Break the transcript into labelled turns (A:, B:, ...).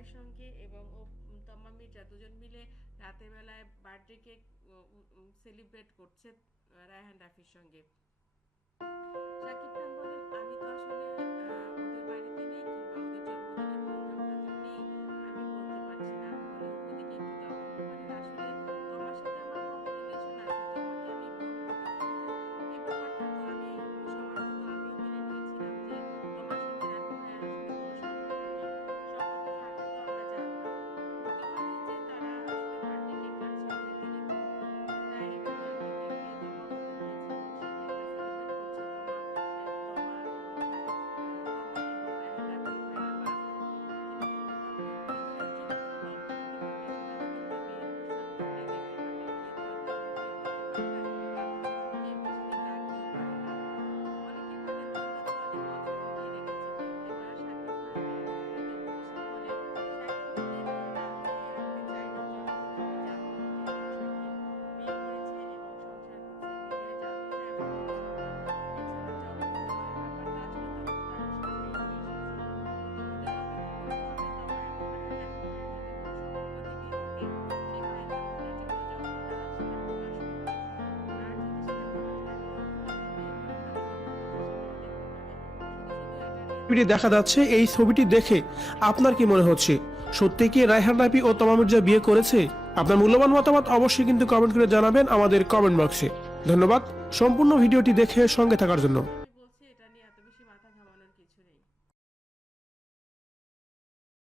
A: মায়ের সঙ্গে এবং ও তম্মা মির্জা দুজন মিলে রাতের বেলায় বার্থডে কেক সেলিব্রেট করছে, রায়হান রাফির সঙ্গে।
B: ছবিটি দেখা যাচ্ছে, এই ছবিটি দেখে আপনার কি মনে হচ্ছে? সত্যি কি রায়হান রাফি ও তমা মির্জা বিয়ে করেছে? আপনার মূল্যবান মতামত অবশ্যই কিন্তু কমেন্ট করে জানাবেন আমাদের কমেন্ট বক্সে। ধন্যবাদ, সম্পূর্ণ ভিডিওটি দেখে সঙ্গে থাকার জন্য।